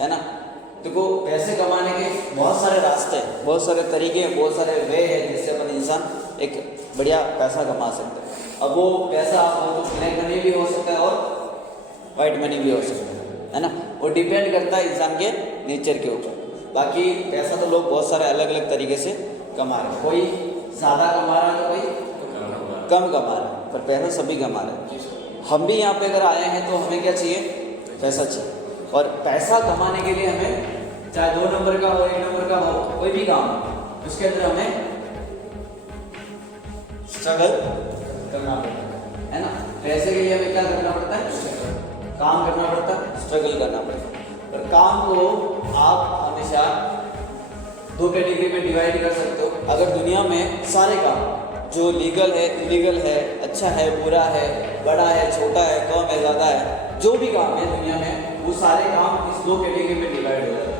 है ना। देखो पैसे कमाने के बहुत सारे रास्ते हैं, बहुत सारे तरीके हैं, बहुत सारे वे हैं जिससे अपन इंसान एक बढ़िया पैसा कमा सकते हैं। अब वो पैसा हो तो ब्लैक मनी भी हो सकता है और वाइट मनी भी हो सकता है ना। वो डिपेंड करता है इंसान के नेचर के ऊपर। बाकी पैसा तो लोग बहुत सारे अलग अलग तरीके से कमा रहे हैं, कोई ज़्यादा कमा रहा है, कोई कम कमा रहा है, पर पैसा सभी कमा रहे हैं। हम भी यहाँ पे अगर आए हैं तो हमें क्या चाहिए? पैसा चाहिए। और पैसा कमाने के लिए हमें चाहे 2 नंबर का हो, 1 नंबर का हो, कोई भी काम उसके अंदर हमें स्ट्रगल करना पड़ता है ना। पैसे के लिए हमें क्या करना पड़ता है? काम करना पड़ता है, स्ट्रगल करना पड़ता है। पर काम को आप हमेशा 2 कैटेगरी में डिवाइड कर सकते हो। अगर दुनिया में सारे काम जो लीगल है, इलीगल है, अच्छा है, बुरा है, बड़ा है, छोटा है, कम है, ज़्यादा है, जो भी काम है दुनिया में, वो सारे काम इस 2 कैटेगरी में डिवाइड हो जाते हैं।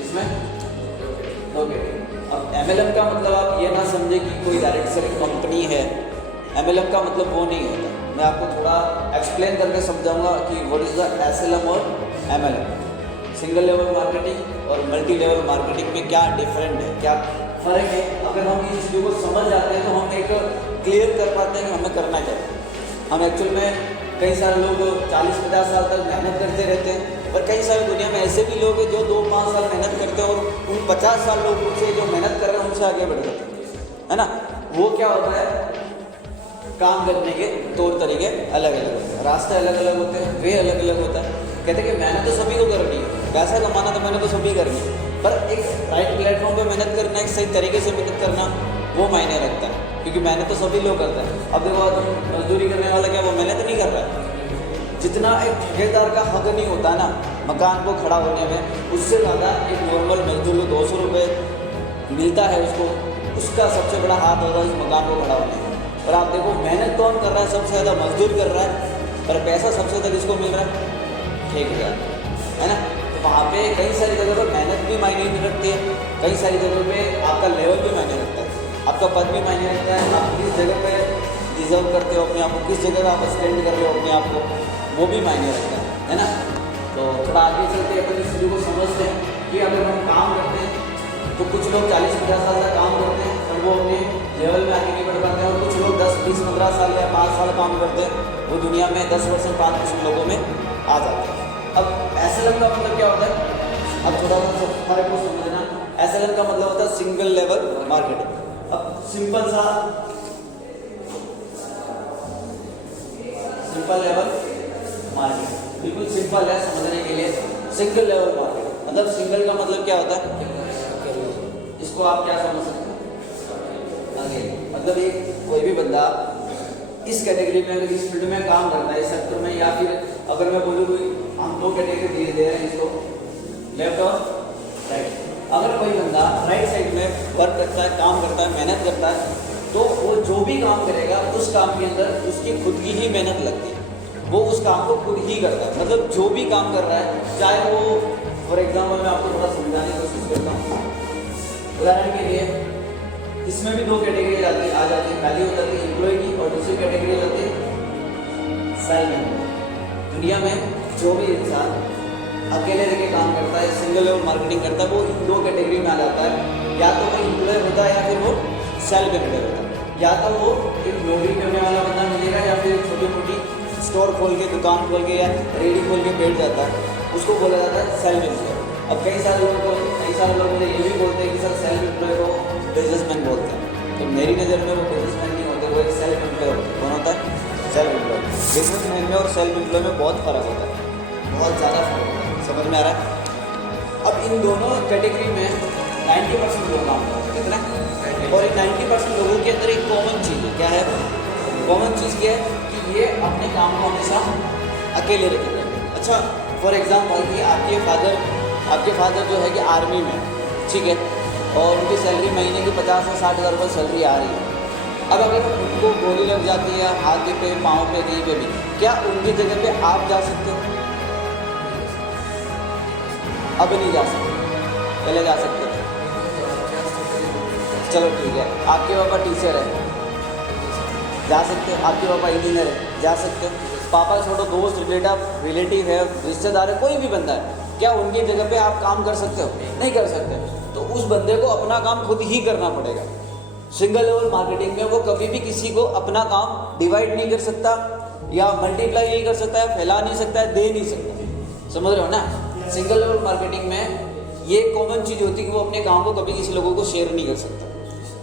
इसमें 2 कैटेगरी। अब MLM का मतलब आप ये ना समझे कि कोई डायरेक्ट से कंपनी है। MLM का मतलब वो नहीं होता। मैं आपको थोड़ा एक्सप्लेन करके समझाऊंगा कि व्हाट इज़ द SLM और MLM, सिंगल लेवल मार्केटिंग और मल्टी लेवल मार्केटिंग में क्या डिफरेंट है, क्या फ़र्क है। अगर हम इस चीज़ों को समझ जाते हैं तो हम एक क्लियर कर पाते हैं कि हमें करना क्या है। हम एक्चुअल में कई सारे लोग 40-50 साल तक मेहनत करते रहते हैं, पर कई सारे दुनिया में ऐसे भी लोग हैं जो 2-5 साल मेहनत करते हैं और उन 50 साल लोगों से जो मेहनत कर रहे हैं उनसे आगे बढ़ जाते हैं, है ना। वो क्या होता है? काम करने के तौर तरीके अलग अलग होते हैं, रास्ते अलग अलग होते हैं, वे अलग अलग होता है। कहते हैं कि मेहनत तो सभी को करनी है, पैसा कमाना तो मेहनत तो सभी करनी है, पर एक राइट प्लेटफॉर्म पे मेहनत करना, एक सही तरीके से मेहनत करना, वो मायने रखता है। क्योंकि मेहनत तो सभी लोग करते हैं। अब देखो मजदूरी करने वाला क्या वो मेहनत नहीं कर रहा है? जितना एक ठेकेदार का हक नहीं होता ना मकान को खड़ा होने में, उससे ज़्यादा एक नॉर्मल मजदूर को 200 रुपये मिलता है, उसका सबसे बड़ा हाथ होता है इस मकान को खड़ा होने में। और आप देखो मेहनत कौन कर रहा है? सबसे ज़्यादा मजदूर कर रहा है, पर पैसा सबसे ज़्यादा किसको मिल रहा है? ठेकेदार, है ना। तो वहाँ पे कई सारी जगह पर मेहनत भी मायने नहीं रखती है, कई सारी जगह पे आपका लेवल भी मायने रखता है, आपका पद भी मायने रखता है, आप किस जगह पे डिजर्व करते हो अपने आप को, किस जगह आप स्टैंड कर रहे हो अपने आप को, वो भी मायने रखता है ना। तो थोड़ा आगे चलते अपन इस चीज़ों को समझते हैं कि अगर हम काम करते हैं तो कुछ लोग 40-50 साल तक काम करते हैं और वो अपने लेवल में आगे नहीं बढ़ पाते हैं, और कुछ लोग 10-20-15 साल या 5 साल काम करते हैं, वो दुनिया में 10% 5% लोगों में आ जाते हैं। अब SLM का मतलब क्या होता है? अब थोड़ा सा फर्क को समझना। SLM का मतलब होता है सिंगल लेवल मार्केटिंग। अब सिंपल लेवल मार्केट बिल्कुल सिंपल है समझने के लिए। सिंगल लेवल मार्केट मतलब सिंगल का मतलब क्या होता है? इसको आप क्या समझ सकते हैं? आगे मतलब एक कोई भी बंदा इस कैटेगरी में अगर इस फील्ड में काम करता है, इस सेक्टर में, या फिर अगर मैं बोलूँ कोई हम 2 कैटेगरी दे रहे हैं इसको, लेफ्ट और राइट। अगर कोई बंदा राइट साइड में वर्क करता है, काम करता है, मेहनत करता है, तो वो जो भी काम करेगा उस काम के अंदर उसकी खुद की ही मेहनत लगती है, वो उस काम को खुद ही करता है। मतलब जो भी काम कर रहा है, चाहे वो फॉर एग्जाम्पल मैं आपको थोड़ा समझाने की कोशिश करता हूँ। उदाहरण के लिए इसमें भी 2 कैटेगरी आ जाती है। पहली हो जाती है एम्प्लॉय की और दूसरी कैटेगरी हो जाती है सेल्फ। दुनिया में जो भी इंसान अकेले रह के काम करता है, सिंगल लेवल मार्केटिंग करता है, वो इन 2 कैटेगरी में आ जाता है। या तो वो एम्प्लॉय होता है या फिर वो सेल्फ एम्प्लॉय होता है। या तो वो एक नौकरी करने वाला बंदा मिलेगा या फिर छोटी मोटी स्टोर खोल के, दुकान खोल के या रेडी खोल के बैठ जाता है, उसको बोला जाता है सेल्फ एम्प्लॉय। अब कई सारे लोग मुझे ये भी बोलते हैं कि सर सेल्फ एम्प्लॉय को बिजनेसमैन बोलते हैं। तो मेरी नज़र में वो बिजनेसमैन नहीं होते, वो एक सेल्फ एम्प्लॉय होते हैं। कौन होता है? Self employ. बिजनेसमैन में और सेल्फ एम्प्लॉय में बहुत फ़र्क होता है, बहुत ज़्यादा फर्क होता है। समझ में आ रहा है? अब इन दोनों कैटेगरी में 90% लोग काम करते हैं। कितना? और इन 90% लोगों के अंदर एक कॉमन चीज़ है। क्या है कॉमन चीज़? क्या है कि ये अपने काम को हमेशा अकेले रखेंगे। अच्छा फॉर एग्जाम्पल कि आपके फादर जो है कि आर्मी में, ठीक है, और उनकी सैलरी महीने की 50 से 60 हज़ार रुपये सैलरी आ रही है। अब अगर उनको गोली लग जाती है हाथ पे, पाँव पे, कहीं पे भी, क्या उनकी जगह पे आप जा सकते हो? अब नहीं जा सकते, पहले जा सकते थे। चलो ठीक है, आपके पापा टीचर है, जा सकते हो। आपके पापा इंजीनियर है, जा सकते हो। पापा छोड़ो, दोस्त रिलेटिव है, रिश्तेदार है, कोई भी बंदा है, क्या उनकी जगह पे आप काम कर सकते हो? नहीं कर सकते। तो उस बंदे को अपना काम खुद ही करना पड़ेगा। सिंगल लेवल मार्केटिंग में वो कभी भी किसी को अपना काम डिवाइड नहीं कर सकता, या मल्टीप्लाई नहीं कर सकता, या फैला नहीं सकता, है दे नहीं सकता। समझ रहे हो ना? सिंगल लेवल मार्केटिंग में ये कॉमन चीज़ होती है कि वो अपने काम को कभी किसी लोगों को शेयर नहीं कर सकता।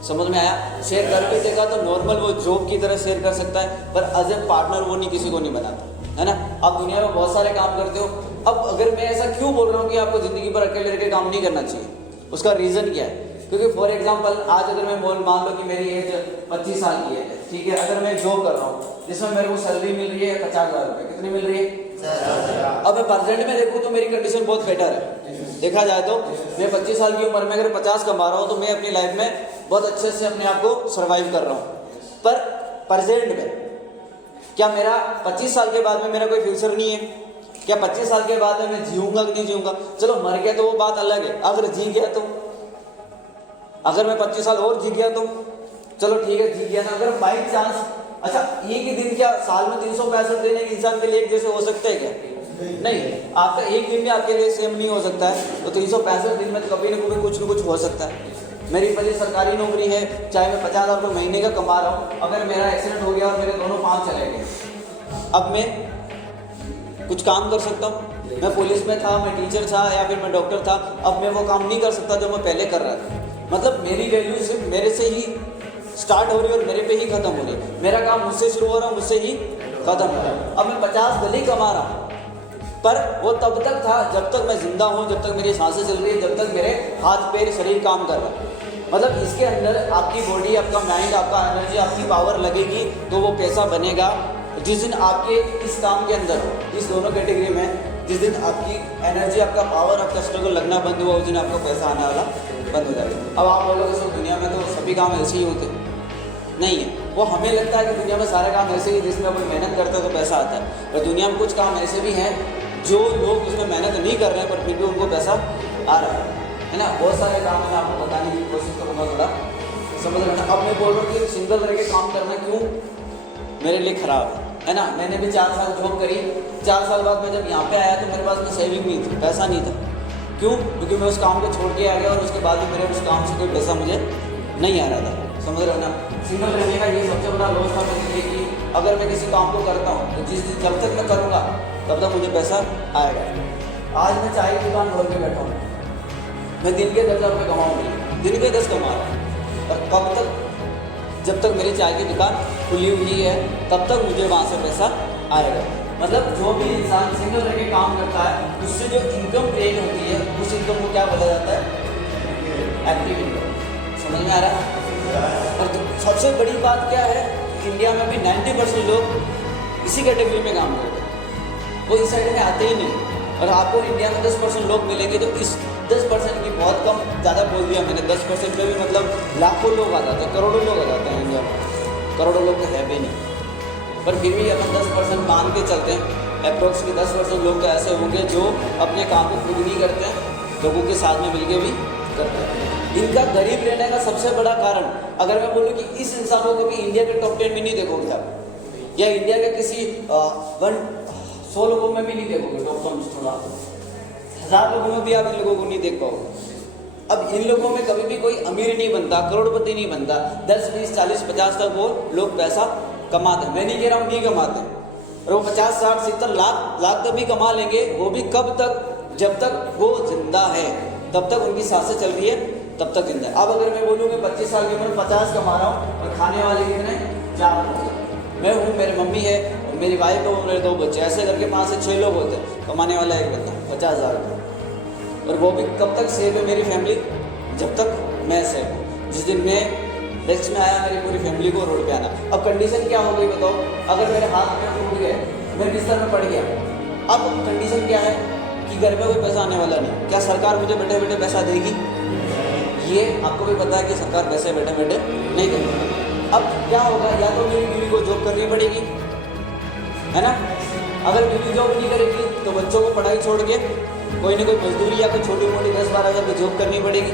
समझ में आया? शेयर कर भी देगा तो नॉर्मल वो जॉब की तरह शेयर कर सकता है, पर एज ए पार्टनर वो नहीं, किसी को नहीं बनाता, है ना? आप दुनिया में बहुत सारे काम करते हो। अब अगर मैं ऐसा क्यों बोल रहा हूँ कि आपको ज़िंदगी भर अकेले रह के काम नहीं करना चाहिए, उसका रीज़न क्या है? क्योंकि फॉर एग्जांपल आज अगर मैं मान लो कि मेरी एज 25 साल की है, ठीक है, अगर मैं जॉब कर रहा हूँ जिसमें मेरे को सैलरी मिल रही है 50,000 रुपये, कितनी मिल रही है? अब मैं प्रेजेंट में देखूँ तो मेरी कंडीशन बहुत बेटर है। देखा जाए तो मैं 25 साल की उम्र में अगर 50 कमा रहा हूँ तो मैं अपनी लाइफ में बहुत अच्छे से अपने आप को सर्वाइव कर रहा हूँ। पर प्रेजेंट में क्या मेरा 25 साल के बाद में मेरा कोई फ्यूचर नहीं है? क्या 25 साल के बाद में मैं जीऊँगा कि नहीं जीऊँगा? चलो मर गया तो वो बात अलग है, अगर जी गया तो, अगर मैं 25 साल और जी गया तो चलो ठीक है, जी गया ना। अगर बाई चांस, अच्छा एक ही दिन क्या साल में 365 दिन एक इंसान के लिए एक जैसे हो सकते हैं क्या? नहीं, आपका एक दिन भी आपके लिए सेम नहीं हो सकता है। तो 365 दिन में तो कभी ना कभी कुछ ना कुछ हो सकता है। मेरी पहले सरकारी नौकरी है, चाहे मैं 50,000 रुपये महीने का कमा रहा हूँ, अगर मेरा एक्सीडेंट हो गया और मेरे दोनों पाँव चले गए, अब मैं कुछ काम कर सकता हूँ? मैं पुलिस में था, मैं टीचर था, या फिर मैं डॉक्टर था, अब मैं वो काम नहीं कर सकता जो मैं पहले कर रहा था। मतलब मेरी वैल्यू सिर्फ मेरे से ही स्टार्ट हो रही है और मेरे पे ही खत्म हो रही है। मेरा काम मुझसे शुरू हो रहा है, मुझसे ही खत्म हो रहा है। अब मैं 50 गली कमा रहा हूँ, पर वो तब तक था जब तक मैं जिंदा हूँ, जब तक मेरी सांसें चल रही है, जब तक मेरे हाथ पैर शरीर काम कर रहा है। मतलब इसके अंदर आपकी बॉडी, आपका माइंड, आपका एनर्जी, आपकी पावर लगेगी तो वो पैसा बनेगा। जिस दिन आपके इस काम के अंदर, इस दोनों कैटेगरी में जिस दिन आपकी एनर्जी, आपका पावर, आपका स्ट्रगल लगना बंद हुआ, उस दिन आपको पैसा आने वाला बंद हो जाएगा। अब आप बोलोगे सर दुनिया में तो सभी काम ऐसे ही होते, नहीं है। वो हमें लगता है कि दुनिया में सारे काम ऐसे ही जिसमें अपन मेहनत करते हैं तो पैसा आता है, पर दुनिया में कुछ काम ऐसे भी हैं जो लोग उसमें मेहनत नहीं कर रहे हैं पर फिर भी उनको पैसा आ रहा है ना? बहुत सारे काम मैं आपको बताने की कोशिश करूँगा, थोड़ा समझ लेना। अब मैं बोल रहा हूँ कि सिंगल रह के काम करना क्यों मेरे लिए ख़राब है ना? मैंने भी 4 साल जॉब करी, 4 साल बाद मैं जब यहाँ पे आया तो मेरे पास में सेविंग नहीं थी, पैसा नहीं था। क्यों? क्योंकि मैं उस काम को छोड़ के आ गया और उसके बाद भी मेरे उस काम से कोई पैसा मुझे नहीं आ रहा था। समझ रहे हो ना? सिंगल रहने का ये सबसे बड़ा लॉस था मेरे लिए कि अगर मैं किसी काम को करता हूँ तो जब तक मैं करूँगा तब तक मुझे पैसा आएगा। आज मैं चाय की दुकान खोल के बैठा हूँ, मैं दिन के 10,000 रुपये कमाऊँगी, दिन के 10 कमा रहा हूँ, और कब तक? जब तक मेरी चाय की दुकान खुली हुई है तब तक मुझे वहाँ से पैसा आएगा। मतलब जो भी इंसान सिंगल रह के काम करता है उससे जो इनकम क्रिएट होती है उस इनकम को क्या बोला जाता है? Active income. समझ में आ रहा है? और तो सबसे बड़ी बात क्या है, इंडिया में भी 90% लोग इसी कैटेगरी में काम करते हैं, वो इस साइड में आते ही नहीं। और आपको इंडिया में 10% लोग मिलेंगे तो इस 10% की बहुत कम, ज़्यादा बोल दिया मैंने, 10% में भी मतलब लाखों लोग आ जाते हैं, करोड़ों लोग आ जाते हैं इंडिया में। करोड़ों लोग तो है भी नहीं, पर फिर भी अपन 10% मान के चलते हैं। अप्रोक्स 10% लोग तो ऐसे होंगे जो अपने काम को खुद नहीं करते हैं, लोगों के साथ में मिलके भी करते हैं। इनका गरीब रहने का सबसे बड़ा कारण, अगर मैं बोलूँ कि इस इंसान को कभी इंडिया के टॉप 10 में नहीं देखोगे आप, या इंडिया के किसी 100 लोगों में भी नहीं देखोगे, टॉप 1000 लोगों में भी आप इन लोगों को नहीं देख पाओगे। अब इन लोगों में कभी भी कोई अमीर नहीं बनता, करोड़पति नहीं बनता। 10, 20, 40, 50 तक वो लोग पैसा कमाते हैं। मैं नहीं कह रहा हूँ नहीं कमाते, और वो 50, 60, 70 लाख तक भी कमा लेंगे। वो भी कब तक? जब तक वो जिंदा है, तब तक उनकी सांसें चल रही है, तब तक जिंदा है। अब अगर मैं बोलूँ कि 25 साल की उम्र 50 कमा रहा हूँ और खाने वाले कितने? 4 लोग। मैं हूँ, मेरी मम्मी है, मेरी वाइफ है, मेरे 2 बच्चे, ऐसे करके 5 से 6 लोग होते हैं। कमाने वाला एक बंदा 50,000 रुपये, और वो भी कब तक सेव है मेरी फैमिली? जब तक मैं सेव हूँ। जिस दिन मैं रेस्ट में आया मेरी पूरी फैमिली को रोड पे आना। अब कंडीशन क्या हो गई बताओ? अगर मेरे हाथ में टूट गए, मैं बिस्तर में पड़ गया, अब कंडीशन क्या है कि घर में कोई पैसा आने वाला नहीं। क्या सरकार मुझे बैठे बैठे पैसा देगी? ये आपको भी पता है कि सरकार पैसे बैठे बैठे नहीं देगी। अब क्या होगा? या तो मेरी बीवी को जॉब करनी पड़ेगी, है ना? अगर बीवी जॉब नहीं करेगी तो बच्चों को पढ़ाई छोड़ के कोई ना कोई मजदूरी या कोई छोटी मोटी 10-12 हज़ार की जॉब करनी पड़ेगी।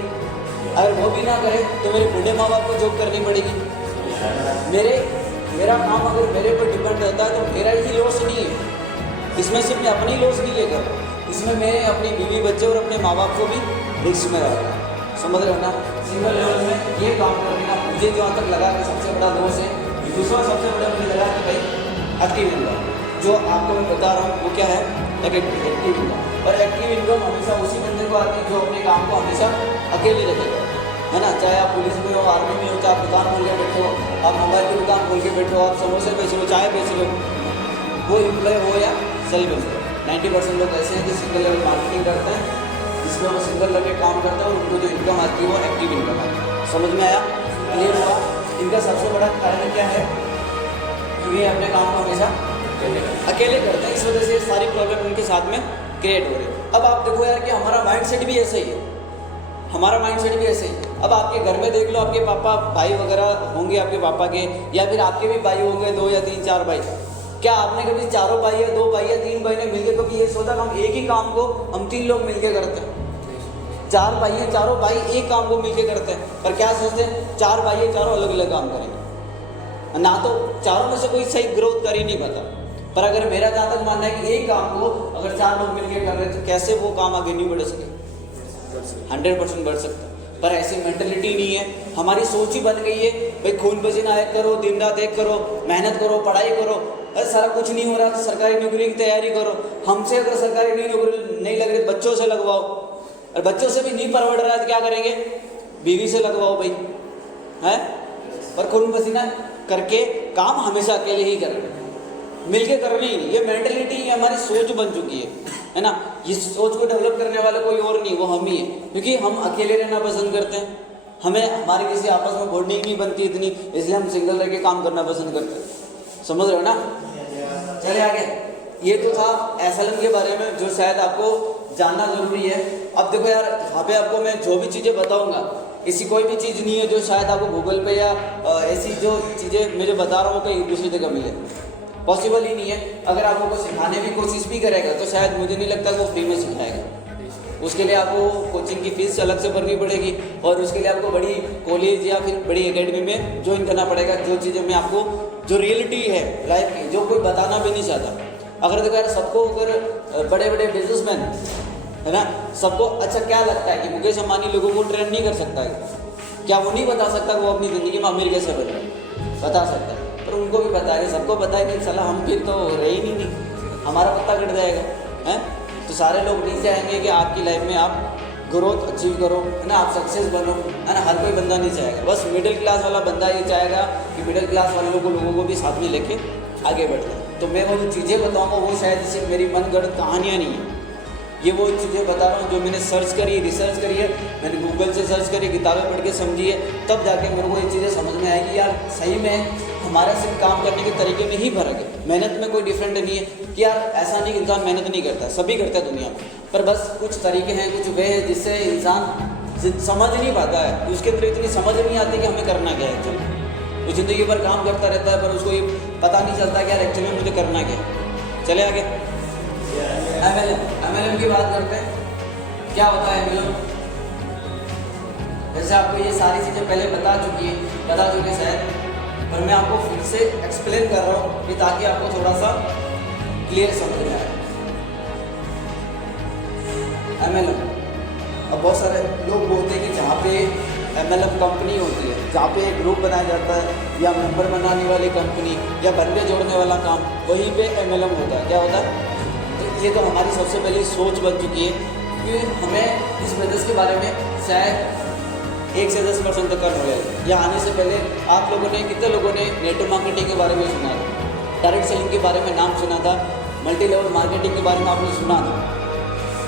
अगर वो भी ना करे तो मेरे बूढ़े माँ बाप को जॉब करनी पड़ेगी। मेरा काम अगर मेरे पर डिपेंड रहता है तो मेरा ही लॉस नहीं है, इस इसमें सिर्फ मैं अपनी लॉस नहीं लेकर, इसमें मैं अपनी बीवी बच्चे और अपने माँ बाप को भी रिस्क में रह रहा हूँ। समझ रहे हो ना? सिंगल लेवल में ये काम करने का मुझे जहाँ तक लगा कि सबसे बड़ा लॉस है। दूसरा सबसे बड़ा मुझे लगा कि भाई एक्टिव इनकम, जो आपको मैं बता रहा हूँ वो क्या है, एक्टिव इनकम। और एक्टिव इनकम हमेशा उसी बंदे को आती है जो अपने काम को हमेशा अकेले रखेगा, है ना। चाहे आप पुलिस में हो, आर्मी में हो, चाहे आप दुकान खोल के बैठे हो, आप मोबाइल की दुकान खोल के बैठे हो, आप समोसे बेच लो, चाय बेच लो, वो एम्प्लॉय हो या सेल्फ एम्प्लॉय। 90% लोग ऐसे हैं जो सिंगल लेवल मार्केटिंग करते हैं, जिसमें वो सिंगल लेवल काम करता है और उनको जो इनकम आती है वो एक्टिव इनकम आती है। समझ में आया? क्लियर हुआ? इनका सबसे बड़ा कारण क्या है? ये अपने काम को हमेशा अकेले करते हैं, इस वजह से सारी प्रॉब्लम उनके साथ में क्रिएट हो रही है। अब आप देखो यार कि हमारा माइंड सेट भी ऐसा ही है, हमारा माइंड सेट भी ऐसे ही। अब आपके घर में देख लो, आपके पापा भाई वगैरह होंगे आपके पापा के, या फिर आपके भी भाई होंगे 2 या 3 4 भाई। क्या आपने कभी 4 भाई या 2 भाई या 3 भाई ने मिलकर कभी ये सोचा कि हम एक ही काम को हम 3 लोग मिलकर करते हैं? 4 भाई हैं, चारों भाई एक काम को मिलकर करते हैं, पर क्या सोचते हैं 4 भाई हैं, चारों अलग अलग काम करेंगे ना, तो चारों में से कोई सही ग्रोथ कर ही नहीं पाता। पर अगर मेरा जहाँ तक मानना है कि एक काम को अगर 4 लोग मिलकर कर रहे हैं तो कैसे वो काम आगे नहीं बढ़ सके? 100% बढ़ सकता है। पर ऐसी मेंटलिटी नहीं है, हमारी सोच ही बन गई है भाई खून पसीना एक करो, दिन रात एक करो, मेहनत करो, पढ़ाई करो, अरे सारा कुछ नहीं हो रहा तो सरकारी नौकरी की तैयारी करो। हमसे अगर सरकारी नौकरी नहीं लग रही तो बच्चों से लगवाओ, और बच्चों से भी नहीं परवड़ रहा है तो क्या करेंगे? बीवी से लगवाओ भाई, है। पर खून पसीना करके काम हमेशा अकेले ही करें, मिलके करनी ही नहीं। ये मेंटलिटी हमारी सोच बन चुकी है ना। इस सोच को डेवलप करने वाले कोई और नहीं, वो हम ही है, क्योंकि हम अकेले रहना पसंद करते हैं। हमें हमारी किसी आपस में बॉन्डिंग नहीं बनती इतनी, इसलिए हम सिंगल रह के काम करना पसंद करते हैं। समझ रहे हो ना? चले आगे। ये तो था एसएलएम के बारे में, जो शायद आपको जानना जरूरी है। अब देखो यार, यहाँ पे आपको मैं जो भी चीज़ें बताऊँगा, ऐसी कोई भी चीज़ नहीं है जो शायद आपको गूगल पे या ऐसी जो चीज़ें मैं जो बता रहा हूँ कहीं दूसरी जगह मिले, पॉसिबल ही नहीं है। अगर आप लोगों को सिखाने की कोशिश भी करेगा तो शायद मुझे नहीं लगता वो फ्री में सिखाएगा। उसके लिए आपको कोचिंग की फीस अलग से भरनी पड़ेगी, और उसके लिए आपको बड़ी कॉलेज या फिर बड़ी एकेडमी में ज्वाइन करना पड़ेगा। जो चीज़ें मैं आपको, जो रियलिटी है लाइफ की, जो कोई बताना भी नहीं चाहता। अगर देखो यार, सबको अगर बड़े बड़े बिजनेसमैन है ना, सबको अच्छा क्या लगता है कि मुकेश अंबानी लोगों को ट्रेन नहीं कर सकता है? क्या वो नहीं बता सकता कि वो अपनी ज़िंदगी में अमीर कैसे बन रहा है? बता सकता है, पर उनको भी पता है, सबको पता है कि चला हम फिर तो रहे ही नहीं, हमारा पत्ता कट जाएगा, है। तो सारे लोग नहीं चाहेंगे कि आपकी लाइफ में आप ग्रोथ अचीव करो, है ना, आप सक्सेस बनो, है ना। हर कोई बंदा नहीं चाहेगा, बस मिडिल क्लास वाला बंदा ये चाहेगा कि मिडिल क्लास वाले लोगों को भी साथ में लेके आगे बढ़ना है। तो मैं वो जो चीज़ें बताऊँगा वो शायद सिर्फ मेरी मनगढ़ंत कहानियाँ नहीं है, ये वो चीज़ें बता रहा हूँ जो मैंने सर्च करी, रिसर्च करी है, मैंने गूगल से सर्च करी, किताबें पढ़ के समझी है, तब जाके मेरे को ये चीज़ें समझ में आएगी यार सही में हमारा सिर्फ काम करने के तरीके में ही फर्क है, मेहनत में कोई डिफरेंट नहीं है। कि यार ऐसा नहीं कि इंसान मेहनत नहीं करता, सभी करते हैं दुनिया में, पर बस कुछ तरीके हैं, कुछ वे है जिससे इंसान समझ नहीं पाता है, उसके अंदर इतनी समझ नहीं आती कि हमें करना क्या है एक्चुअली। वो ज़िंदगी भर काम करता रहता है पर उसको ये पता नहीं चलता कि यार एक्चुअली में मुझे करना क्या है। चले आगे। एमएलएम की बात करते हैं। क्या होता है एमएलएम? जैसे आपको ये सारी चीज़ें पहले बता चुकी शायद, पर मैं आपको फिर से एक्सप्लेन कर रहा हूँ कि ताकि आपको थोड़ा सा क्लियर समझ में आए। एमएलएम, अब बहुत सारे लोग बोलते हैं कि जहाँ पे एमएलएम कंपनी होती है, जहाँ पे एक ग्रुप बनाया जाता है, या मेंबर बनाने वाली कंपनी, या बंदे जोड़ने वाला काम, वहीं पे एमएलएम होता है। क्या होता है? तो ये तो हमारी सबसे पहली सोच बन चुकी है कि हमें इस बिजनेस के बारे में शायद 1 से 10% तक का नॉलेज है। यहाँ आने से पहले आप लोगों ने, कितने लोगों ने नेटवर्क मार्केटिंग के बारे में सुना था, डायरेक्ट सेलिंग के बारे में नाम सुना था, मल्टी लेवल मार्केटिंग के बारे में आपने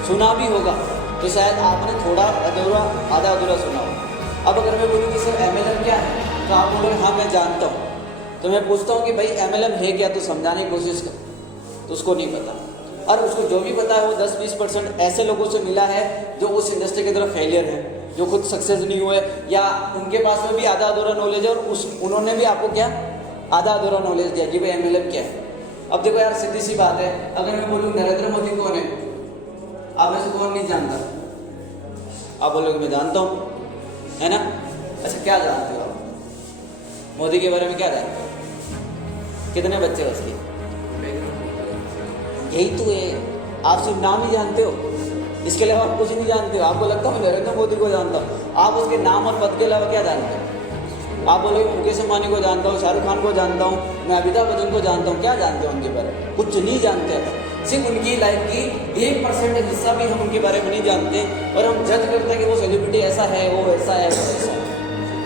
सुना भी होगा, तो शायद आपने थोड़ा आधा अधूरा सुना हो। अब अगर मैं बोलूँ कि सर एमएलएम क्या है, तो आप बोलोगे हाँ मैं जानता हूँ। तो मैं पूछता हूँ कि भाई एमएलएम है क्या, तो समझाने की कोशिश कर, तो उसको नहीं पता, और उसको जो भी पता है वो 10-20% ऐसे लोगों से मिला है जो उस इंडस्ट्री की तरफ फेलियर है, जो खुद सक्सेस नहीं हुए, या उनके पास में भी आधा अधूरा नॉलेज है, और उन्होंने भी आपको क्या आधा अधूरा नॉलेज दिया कि भाई एमएलएम क्या है। अब देखो यार, सीधी सी बात है, अगर मैं बोलूँ नरेंद्र मोदी कौन है, आप में से कौन नहीं जानता? आप बोलोगे मैं जानता हूँ, है ना। अच्छा, क्या जानते हो आप मोदी के बारे में? क्या जानते हो? कितने बच्चे उसके? यही तो है। आप सिर्फ नाम ही जानते हो, इसके अलावा आप कुछ नहीं जानते हो। आपको लगता है मैं नरेंद्र मोदी को जानता हूँ, आप उसके नाम और पद के अलावा क्या जानते हो? आप बोलोगे मुकेश अंबानी को जानता हूँ, शाहरुख खान को जानता हूँ, मैं अमिताभ बच्चन को जानता हूँ, क्या जानते हो उनके बारे में? कुछ नहीं जानते हैं। सिर्फ उनकी लाइफ की 1% हिस्सा भी हम उनके बारे में नहीं जानते, और हम जज करते हैं कि वो सेलिब्रिटी ऐसा है, वो ऐसा है, वो ऐसा है।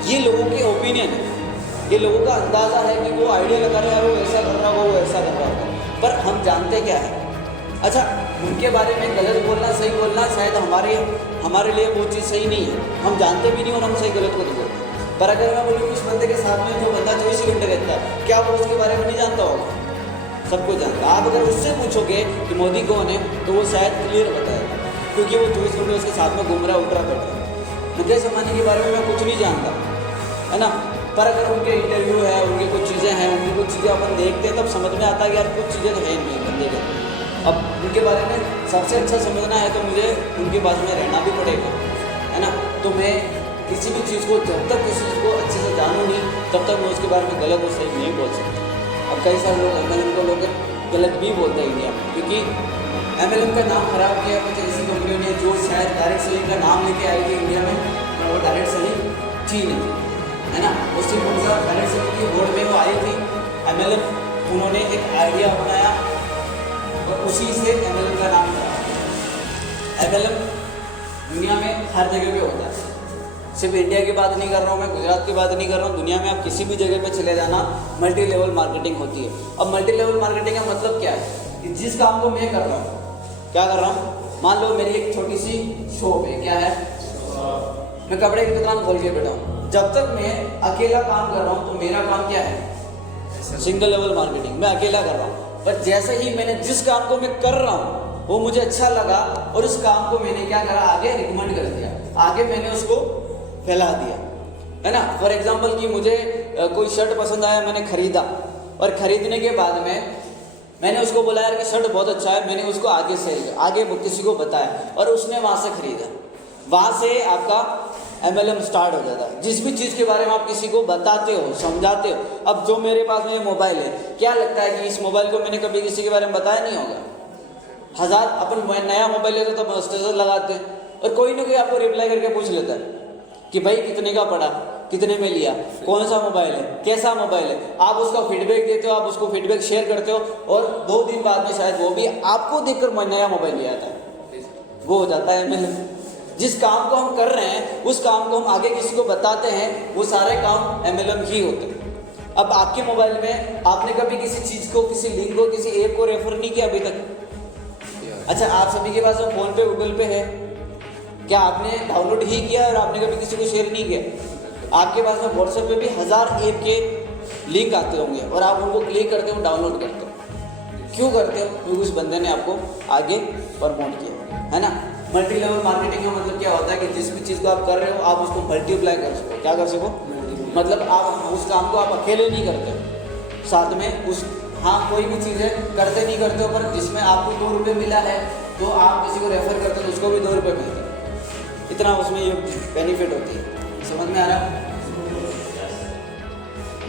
ये लोगों के ओपिनियन है, ये लोगों का अंदाज़ा है कि वो आइडिया लगा रहे हैं वो ऐसा कर रहा होगा, वो ऐसा कर रहा होगा, पर हम जानते क्या है? अच्छा, उनके बारे में गलत बोलना सही बोलना शायद हमारे लिए वो चीज़ सही नहीं है, हम जानते भी नहीं और हम सही गलत को नहीं बोलते। पर अगर मैं बोलूँ उस बंदे के साथ में जो बंदा 24 घंटे रहता है, क्या वो उसके बारे में नहीं जानता होगा? सब कुछ जानता है। आप अगर उससे पूछोगे कि मोदी कौन है तो वो शायद क्लियर बताएगा, क्योंकि वो 24 घंटे उसके साथ में घूम रहा उठ रहा कर रहा है। मुकेश अंबानी के बारे में मैं कुछ नहीं जानता, है ना, पर अगर उनके इंटरव्यू है, उनकी कुछ चीज़ें हैं, उनकी कुछ चीज़ें अपन देखते हैं तब समझ में आता है कि यार कुछ चीज़ें तो है नहीं बंदे के। अब उनके बारे में सबसे अच्छा समझना है तो मुझे उनके पास में रहना भी पड़ेगा, है ना। तो मैं किसी भी चीज़ को जब तक किसी चीज़ को अच्छे से जानूँ नहीं तब तक मैं उसके बारे में गलत और सही नहीं बोल सकता। अब कई सारे लोग MLM को लोग गलत भी बोलते हैं इंडिया में, क्योंकि MLM का नाम खराब किया कुछ ऐसी कंपनियों ने जो शायद डायरेक्ट सेलिंग का नाम लेके आई थी इंडिया में, और वो डायरेक्ट सेलिंग थी नहीं, है ना। उस सिर्फ उनका डायरेक्ट सेलिंग की बोर्ड में वो आई थी MLM, उन्होंने एक आइडिया अपनाया और उसी से MLM का नाम था। MLM दुनिया में हर जगह पे होता है, सिर्फ इंडिया की बात नहीं कर रहा हूँ मैं, गुजरात की बात नहीं कर रहा हूँ, दुनिया में आप किसी भी जगह पे चले जाना मल्टी लेवल मार्केटिंग होती है। अब मल्टी लेवल मार्केटिंग का मतलब क्या है कि जिस काम को मैं कर रहा हूँ, क्या कर रहा हूँ, मान लो मेरी एक छोटी सी शॉप है, क्या है, मैं कपड़े की दुकान खोल के बैठा हूँ। जब तक मैं अकेला काम कर रहा हूँ तो मेरा काम क्या है, सिंगल लेवल मार्केटिंग, मैं अकेला कर रहा हूँ। पर जैसे ही मैंने जिस काम को मैं कर रहा हूँ वो मुझे अच्छा लगा और उस काम को मैंने क्या करा, आगे रिकमेंड कर दिया, आगे मैंने उसको फैला दिया, है ना। फॉर एग्जाम्पल कि मुझे कोई शर्ट पसंद आया, मैंने खरीदा, और खरीदने के बाद में मैंने उसको बोला यार कि शर्ट बहुत अच्छा है, मैंने उसको आगे सेल किया, आगे किसी को बताया और उसने वहाँ से खरीदा। वहाँ से आपका MLM स्टार्ट हो जाता है। जिस भी चीज़ के बारे में आप किसी को बताते हो, समझाते हो। अब जो मेरे पास में ये मोबाइल है, क्या लगता है कि इस मोबाइल को मैंने कभी किसी के बारे में बताया नहीं होगा? हज़ार अपन नया मोबाइल लेते तो स्टेटस लगाते हैं और कोई ना कोई आपको रिप्लाई करके पूछ लेता है कि भाई कितने का पड़ा, कितने में लिया, कौन सा मोबाइल है, कैसा मोबाइल है। आप उसका फीडबैक देते हो, आप उसको फीडबैक शेयर करते हो और 2 दिन बाद में शायद वो भी आपको देखकर नया मोबाइल ले आता है। वो हो जाता है MLM। जिस काम को हम कर रहे हैं उस काम को हम आगे किसी को बताते हैं, वो सारे काम MLM ही होते हैं। अब आपके मोबाइल में आपने कभी किसी चीज़ को, किसी लिंक को, किसी ऐप को रेफर नहीं किया अभी तक? अच्छा, आप सभी के पास फ़ोन पे, गूगल पे है, क्या आपने डाउनलोड ही किया और आपने कभी किसी को शेयर नहीं किया? आपके पास में व्हाट्सएप पे भी 1000 ऐप के लिंक आते होंगे और आप उनको क्लिक करते हो, डाउनलोड करते हो। क्यों करते हो? क्योंकि उस बंदे ने आपको आगे प्रमोट किया, है ना। मल्टी लेवल मार्केटिंग का मतलब क्या होता है कि जिस भी चीज़ को आप कर रहे हो आप उसको मल्टीप्लाई कर सको। क्या कर सको? मतलब आप उस काम को आप अकेले नहीं करते, साथ में उस, हाँ कोई भी चीज़ें करते नहीं करते हो, पर जिसमें आपको 2 रुपये मिला है तो आप किसी को रेफर करते हो तो उसको भी 2 रुपये मिलते हैं। इतना उसमें ये बेनिफिट होती है। समझ में आ रहा है?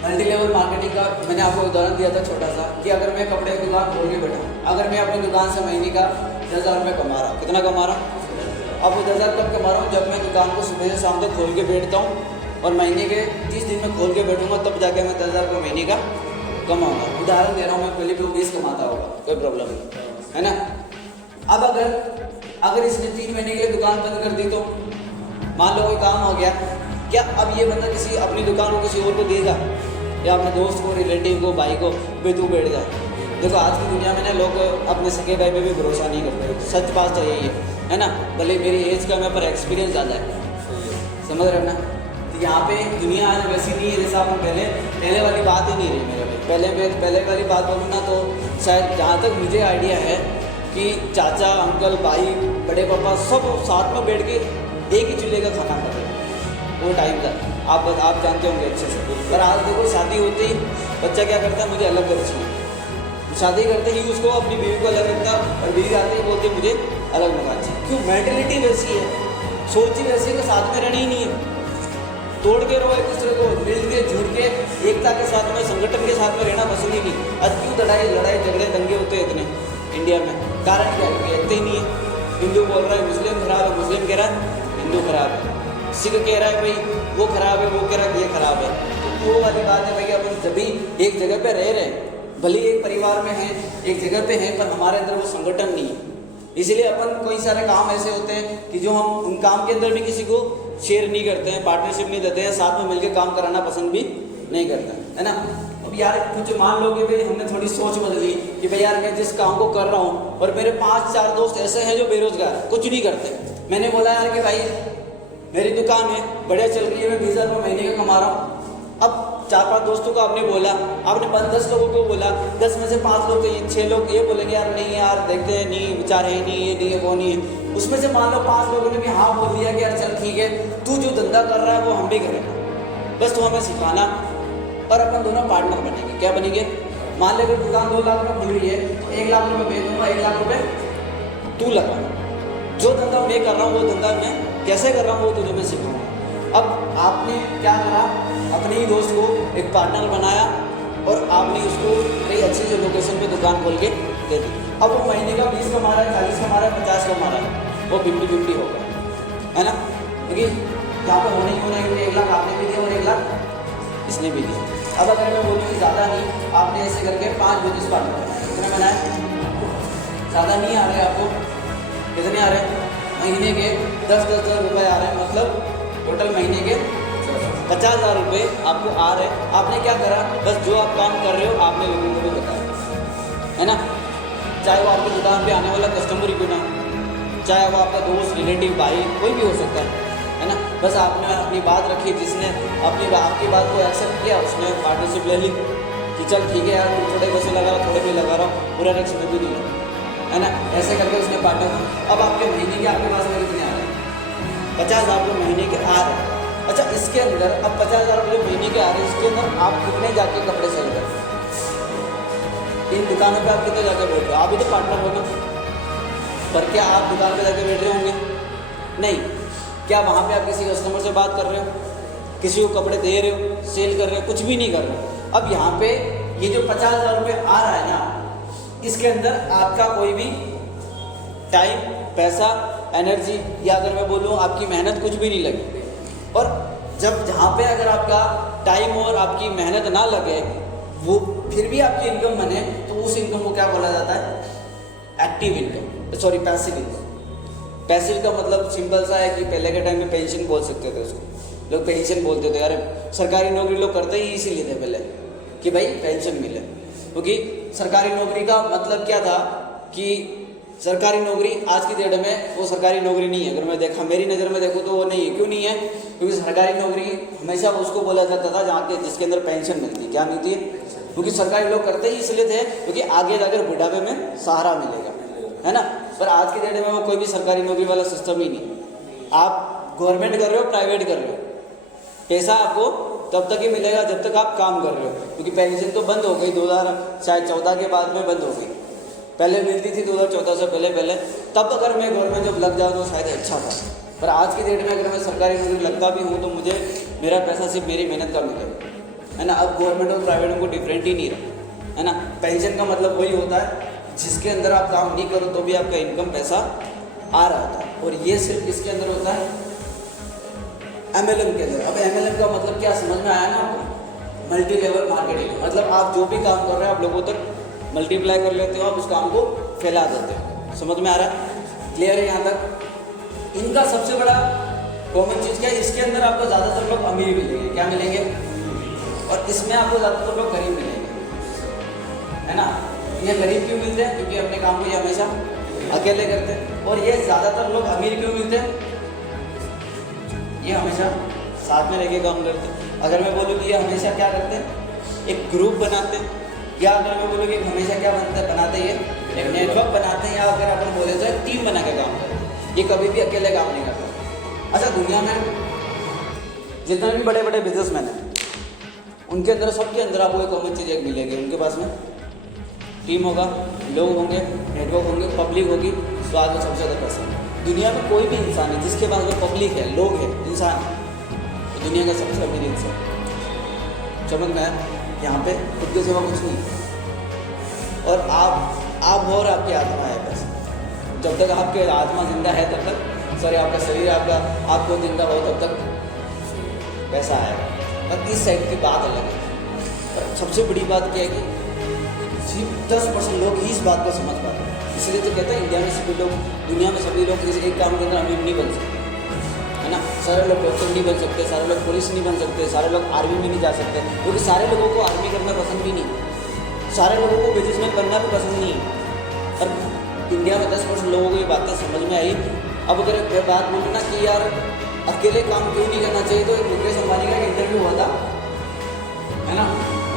मल्टी लेवल मार्केटिंग का मैंने आपको उदाहरण दिया था छोटा सा, कि अगर मैं कपड़े की दुकान खोल के बैठा, अगर मैं अपनी दुकान से महीने का 10,000 रुपये कमा रहा हूँ, कितना कमा रहा हूँ? अब वो 10,000 कब कमा रहा हूँ? जब मैं दुकान को सुबह से शाम तक खोल के बैठता हूँ और महीने के 30 दिन में खोल के बैठूंगा, तब जाके मैं 10,000 को महीने का कमाऊँगा। उदाहरण दे रहा हूँ मैं, पहले भी वो 20 कमाता होगा, कोई प्रॉब्लम नहीं, है ना। अब अगर इसने 3 महीने के लिए दुकान बंद कर दी तो मान लो कोई काम हो गया, क्या अब ये बंदा किसी अपनी दुकान को किसी और को देगा या अपने दोस्त को, रिलेटिव को, भाई को, भाई तू बैठ जा? देखो आज की दुनिया में ना लोग अपने सगे भाई पे भी भरोसा नहीं करते। सच बात तो यही है ना। भले मेरी एज कम है पर एक्सपीरियंस ज़्यादा है, समझ रहे हो ना। तो यहाँ पे दुनिया आज वैसी नहीं है जैसा अपन पहले वाली बात ही नहीं रही मेरे भाई। पहले वाली बात बोलूँ ना तो शायद जहाँ तक मुझे आइडिया है कि चाचा, अंकल, भाई, बड़े पापा सब साथ में बैठ के एक ही चूल्हे का खाना खाते हैं, वो टाइम था। आप जानते होंगे अच्छे से। पर आज देखो शादी होते ही बच्चा क्या करता है, मुझे अलग घर चाहिए। शादी करते ही उसको अपनी बीवी को अलग रखता और बीवी आते ही बोलती मुझे अलग मकान चाहिए। क्यों? मेंटेलिटी वैसी है, सोच ही वैसी है कि साथ में रहना ही नहीं है। तोड़ के रहो एक दूसरे को, मिल के, जुड़ के, एकता के साथ में, संगठन के साथ में रहना पसंद ही नहीं। आज क्यों लड़ाई झगड़े दंगे होते हैं इतने इंडिया में। कारण क्या है? कहते ही नहीं है। हिंदू बोल रहा है मुस्लिम खराब है, मुस्लिम कह रहा है हिंदू खराब है, सिख कह रहा है भाई वो खराब है, वो कह रहा है ये खराब है। तो वो वाली बात है भाई, अपन जब भी एक जगह पे रह रहे हैं, भले एक परिवार में हैं, एक जगह पे हैं, पर हमारे अंदर वो संगठन नहीं है। इसलिए अपन कोई सारे काम ऐसे होते हैं कि जो हम उन काम के अंदर भी किसी को शेयर नहीं करते हैं, पार्टनरशिप नहीं देते हैं, साथ में मिलकर काम कराना पसंद भी नहीं करते है ना। अब यार कुछ मान लो कि भाई हमने थोड़ी सोच बदली कि भाई यार मैं जिस काम को कर रहा हूँ और मेरे 5-4 दोस्त ऐसे हैं जो बेरोजगार है, कुछ नहीं करते। मैंने बोला यार कि भाई मेरी दुकान है, बढ़िया चल रही है, मैं 20,000 रुपये महीने का कमा रहा हूँ। अब 4-5 दोस्तों को आपने बोला, आपने 5-10 लोगों को बोला, 10 में से 5 लोग तो 6 लोग ये बोलेंगे यार नहीं यार देखते हैं, नहीं विचार है, नहीं ये नहीं है, वो नहीं है। उसमें से मान लो 5 लोगों ने भी हाँ बोल दिया कि यार चल ठीक है, तू जो धंधा कर रहा है वो हम भी करेंगे, बस तू हमें सिखाना, और अपन दोनों पार्टनर बनेंगे। क्या बनेंगे? मान ले अगर दुकान 2 लाख रुपये खुल रही है तो 1 लाख रुपये मैं दूंगा, 1 लाख रुपये तू लगा। जो धंधा मैं कर रहा हूँ वो धंधा मैं कैसे कर रहा हूँ वो तुझे मैं सिखाऊंगा। अब आपने क्या करा, अपने ही दोस्त को एक पार्टनर बनाया और आपने उसको कई अच्छी सी लोकेशन पे दुकान खोल के दे दी। अब वो महीने का 20 कमा रहा है, 40 कमा रहा है, 50 कमा रहा है, वो 50-50 होगा, है ना। क्योंकि यहाँ पर होने ही होना है, 1 लाख आपने भी दिया और 1 लाख इसने भी दिया। अब अगर मैं बोलूँ कि ज़्यादा नहीं, आपने ऐसे करके 5 बिजनेस पार्टनर कितने बनाए? ज़्यादा नहीं आ रहे आपको, कितने आ रहे हैं? महीने के 10-10 रुपये आ रहे हैं, मतलब टोटल महीने के 50,000 रुपये आपको आ रहे हैं। आपने क्या करा, बस जो आप काम कर रहे हो आपने लोगों को भी बताया, है ना। चाहे वो आपकी दुकान पे आने वाला कस्टमर ही क्यों ना, चाहे वो आपका दोस्त, रिलेटिव, भाई, कोई भी हो सकता है ना। बस आपने अपनी बात रखी, जिसने आपकी बात को एक्सेप्ट किया उसने पार्टनरशिप ले ली कि चल ठीक है यार तू थोड़े पैसे लगा रहा, थोड़े भी लगा रहा, पूरा रिस्क में भी नहीं है ना। ऐसे करके उसने पार्टनर। अब आपके महीने के आपके पास में कितने आ रहे हैं? 50,000 रुपये महीने के आ रहे हैं। अच्छा, इसके अंदर अब 50,000 रुपये महीने के आ रहे हैं, इसके अंदर आप कितने जाके कपड़े सेल करते हैं? इन दुकानों पे आप कितने जाके बैठ रहे हो? आप भी तो पार्टनर हो गए, पर क्या आप दुकान पे जाके बैठ रहे होंगे? नहीं। क्या वहाँ पे आप किसी कस्टमर से बात कर रहे हो, किसी को कपड़े दे रहे हो, सेल कर रहे हो? कुछ भी नहीं कर रहे हो। अब यहाँ पे ये जो 50,000 रुपये आ रहा है ना, इसके अंदर आपका कोई भी टाइम, पैसा, एनर्जी, या अगर मैं बोलूँ आपकी मेहनत कुछ भी नहीं लगी। और जब जहाँ पे अगर आपका टाइम और आपकी मेहनत ना लगे, वो फिर भी आपकी इनकम बने, तो उस इनकम को क्या बोला जाता है? Active income, sorry passive income. Passive का मतलब सिंपल सा है कि पहले के टाइम में पेंशन बोल सकते थे उसको, लोग पेंशन बोलते थे। यार सरकारी नौकरी लोग करते ही इसीलिए थे पहले कि भाई पेंशन मिले, क्योंकि सरकारी नौकरी का मतलब क्या था कि सरकारी नौकरी आज की डेट में वो सरकारी नौकरी नहीं है। अगर मैं देखा, मेरी नज़र में देखूँ तो वो नहीं है। क्यों नहीं है? क्योंकि सरकारी नौकरी हमेशा उसको बोला जाता था जहाँ के जिसके अंदर पेंशन मिलती है। क्या मिलती है? क्योंकि सरकारी लोग करते ही इसलिए थे क्योंकि आगे जाकर बुढ़ापे में सहारा मिलेगा, है ना। पर आज की डेट में वो कोई भी सरकारी नौकरी वाला सिस्टम ही नहीं। आप गवर्नमेंट कर रहे हो, प्राइवेट कर रहे हो, पैसा आपको तब तक ही मिलेगा जब तक आप काम कर रहे हो। क्योंकि पेंशन तो बंद हो गई 2014 के बाद में बंद हो गई, पहले मिलती थी 2014 से पहले। तब अगर मैं गवर्नमेंट जॉब लग जाऊँ तो शायद अच्छा था। पर आज की डेट में अगर मैं सरकारी नौकरी लगता भी हूँ तो मुझे मेरा पैसा सिर्फ मेरी मेहनत का मिलेगा, है ना। अब गवर्नमेंट और प्राइवेट को डिफरेंट ही नहीं रहा, है ना। पेंशन का मतलब वही होता है जिसके अंदर आप काम नहीं करो तो भी आपका इनकम पैसा आ रहा था। और ये सिर्फ किसके अंदर होता है? MLM के अंदर। अब MLM का मतलब क्या समझ में आया ना आपको? Multi level marketing. मतलब आप जो भी काम कर रहे हैं आप लोगों तक मल्टीप्लाई कर लेते हो, आप उस काम को फैला देते हो। समझ में आ रहा है? क्लियर है यहाँ तक? इनका सबसे बड़ा कॉमन चीज़ क्या है? इसके अंदर आपको ज़्यादातर लोग अमीर मिलेंगे। क्या मिलेंगे? और इसमें आपको ज़्यादातर लोग गरीब मिलेंगे, है ना। ये गरीब क्यों मिलते हैं? क्योंकि अपने काम को ये हमेशा अकेले करते हैं। और ये ज़्यादातर लोग अमीर क्यों मिलते हैं? ये हमेशा साथ में रह के काम करते हैं। अगर मैं बोलूँ कि ये हमेशा क्या करते हैं? एक ग्रुप बनाते हैं। या अगर मैं बोलूँ कि हमेशा क्या बनाते हैं? एक नेटवर्क बनाते हैं। या अगर अपन बोले तो एक टीम बना के काम करते हैं। ये कभी भी अकेले काम नहीं करता। अच्छा, दुनिया में जितने भी बड़े बड़े बिजनेसमैन हैं उनके अंदर, सबके अंदर आपको एक कॉमन चीज़ एक मिलेगी। उनके पास में टीम होगा, लोग होंगे, नेटवर्क होंगे, पब्लिक होगी, स्वाद में सबसे ज़्यादा पैसा। दुनिया में कोई भी इंसान है जिसके पास में पब्लिक है, लोग हैं, इंसान, तो दुनिया का सबसे अमीर इंसान। समझ में आया? यहाँ पे खुद के सिवा कुछ नहीं। और आप आप हो और आपकी आत्मा है बस। जब तक आपके आत्मा जिंदा है तब तक, सॉरी आपका शरीर आपको जिंदा हो तब तक पैसा आएगा। और इस साइड की बात अलग है। और सबसे बड़ी बात क्या है कि सिर्फ 10% लोग ही इस बात को समझ पाते हैं। इसलिए तो कहते हैं इंडिया में सभी लोग, दुनिया में सभी लोग इस एक काम के अंदर अमीर नहीं बन सकते, है ना। सारे लोग डॉक्टर नहीं बन सकते, सारे लोग पुलिस नहीं बन सकते, सारे लोग आर्मी में नहीं जा सकते, क्योंकि सारे लोगों को आर्मी करना पसंद भी नहीं, सारे लोगों को बिजनेसमैन बनना भी पसंद नहीं है। और इंडिया में 10% लोगों को ये बातें समझ में आई। अब अगर मैं बात बोलूँ ना कि यार अकेले काम क्यों नहीं करना चाहिए, तो एक मुकेश अंबानी का एक इंटरव्यू हुआ था, है ना।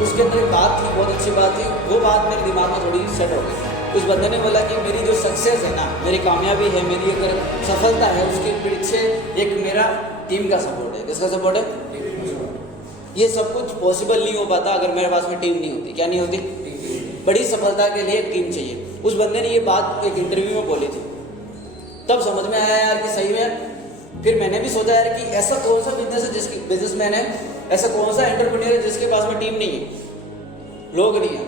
उसके अंदर एक बात थी, बहुत अच्छी बात थी, वो बात मेरे दिमाग में थोड़ी सेट हो गई। उस बंदे ने बोला कि मेरी जो सक्सेस है ना, मेरी कामयाबी है, मेरी अगर सफलता है, उसके पीछे एक मेरा टीम का सपोर्ट है। किसका सपोर्ट है? ये सब कुछ पॉसिबल नहीं हो पाता अगर मेरे पास में टीम नहीं होती। क्या नहीं होती? बड़ी सफलता के लिए एक टीम चाहिए। उस बंदे ने ये बात एक इंटरव्यू में बोली थी, तब समझ में आया यार कि सही में। फिर मैंने भी सोचा यार कि ऐसा कौन सा बिजनेस है जिसकी बिजनेसमैन है, ऐसा कौन सा एंटरप्रेन्योर है जिसके पास में टीम नहीं है, लोग नहीं है।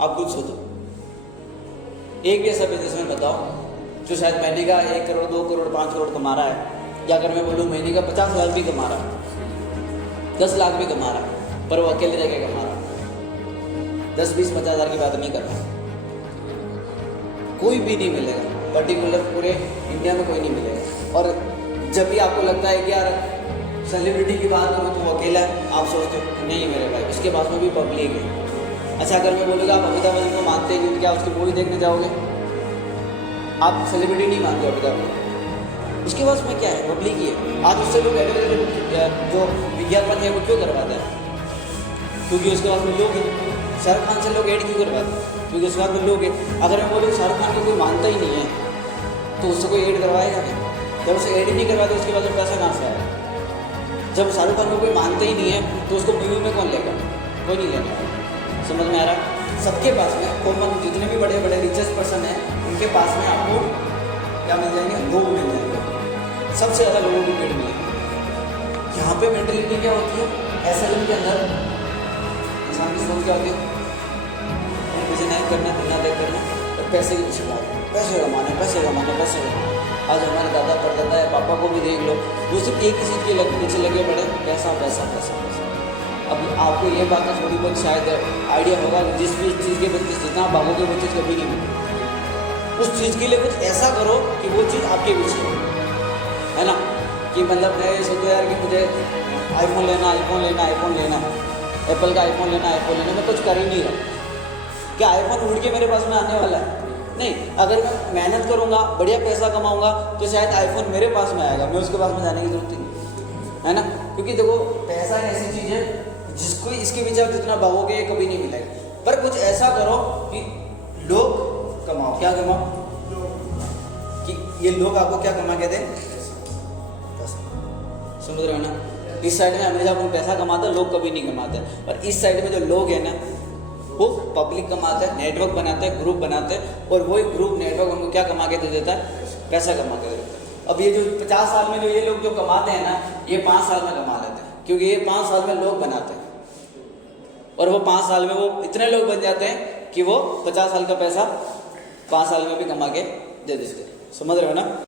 आप खुद सोचो, एक भी ऐसा बिजनेसमैन बताओ जो शायद महीने का 1 करोड़ 2 करोड़ 5 करोड़ कमा रहा है, या अगर मैं बोलूँ महीने का 50 लाख भी कमा रहा है, 10 लाख भी कमा रहा है, पर वो अकेले जगह कमा रहा है। 10 20 50 हज़ार की बात नहीं कर रहा, कोई भी नहीं मिलेगा, पर्टिकुलर पूरे इंडिया में कोई नहीं मिलेगा। और जब भी आपको लगता है कि यार सेलिब्रिटी की बात करूँ तो वो अकेला है, आप सोचते हो नहीं मेरे भाई, उसके पास में भी पब्लिक है। अच्छा, अगर मैं बोलूँगा आप अमिताभ बच्चन को मानते हैं क्योंकि क्या उसकी मूवी देखने जाओगे? आप सेलिब्रिटी नहीं मानते अमिताभ बच्चन, उसके पास में क्या है? पब्लिक ही है। आज उससे लोग जो विज्ञापन है वो क्यों करवाते हैं? क्योंकि उसके पास में लोग हैं। शाहरुख खान से लोग एड क्यों करवाते हैं? क्योंकि उसके पास में लोग हैं। अगर मैं बोलूँ शाहरुख खान को कोई मानता ही नहीं है तो उससे कोई एड करवाएगा नहीं। जब उसे एड ही नहीं करवाते उसके बाद में पैसा कहाँ से आएगा? जब शाहरुख खान को कोई मानता ही नहीं है तो उसको मूवी में कौन लेगा? कोई नहीं लेगा। समझ में आ रहा है? सबके पास में कॉमन जितने भी बड़े बड़े रिचेस्ट पर्सन हैं उनके पास में आपको क्या मिल जाएंगे? लोग मिल जाएंगे। सबसे ज़्यादा लोगों की भीड़ मिलेगी। यहाँ पे मेंटलिटी क्या होती है? एसएलएम के अंदर इंसान की सोच क्या होती है? मुझे नहीं करना, धंधा देख करना और पैसे की पीछे भागना, पैसे कमाने, पैसे कमाने, पैसे कमाने। आज हमारे दादा परदादा है, पापा को भी देख लो, वो सिर्फ एक ही चीज़ के पीछे लगे पड़े, पैसा पैसा पैसा पैसा। अब आपको ये बात थोड़ी बहुत शायद आइडिया होगा, जिस भी चीज़ के पीछे जितना भागोगे वो चीज़ कभी नहीं मिलेगी। उस चीज़ के लिए कुछ ऐसा करो कि वो चीज़ आपके पीछे हो, है ना। कि मतलब मैं ये सोचो यार कि मुझे आईफोन लेना, आईफोन लेना, आईफोन लेना, एप्पल का आईफोन लेना, आईफोन लेना, मैं कुछ कर ही नहीं रहा। क्या आईफोन उड़ के मेरे पास में आने वाला है? नहीं। अगर मैं मेहनत करूँगा, बढ़िया पैसा कमाऊँगा तो शायद आईफोन मेरे पास में आएगा, मैं उसके पास में जाने की जरूरत ही नहीं, है ना। क्योंकि देखो पैसा एक ऐसी चीज़ है जिसको इसके पीछे आप जितना भागोगे ये कभी नहीं मिलेगा। पर कुछ ऐसा करो कि लोग कमाओ। क्या कमाओ? कि ये लोग आपको क्या कमा के दें? समझ रहे हो ना। इस साइड में हमेशा अपन पैसा कमाते हैं, लोग कभी नहीं कमाते। और इस साइड में जो लोग हैं ना वो पब्लिक कमाते हैं, नेटवर्क बनाते हैं, ग्रुप बनाते हैं, और वही ग्रुप नेटवर्क उनको क्या कमा के दे देता है? पैसा कमा के दे देता है। अब ये जो 50 साल में जो ये लोग जो कमाते हैं ना, ये 5 साल में कमा लेते हैं, क्योंकि ये 5 साल में लोग बनाते हैं, और वो 5 साल में वो इतने लोग बन जाते हैं कि वो 50 साल का पैसा 5 साल में भी कमा के दे देते हैं। समझ रहे हो ना।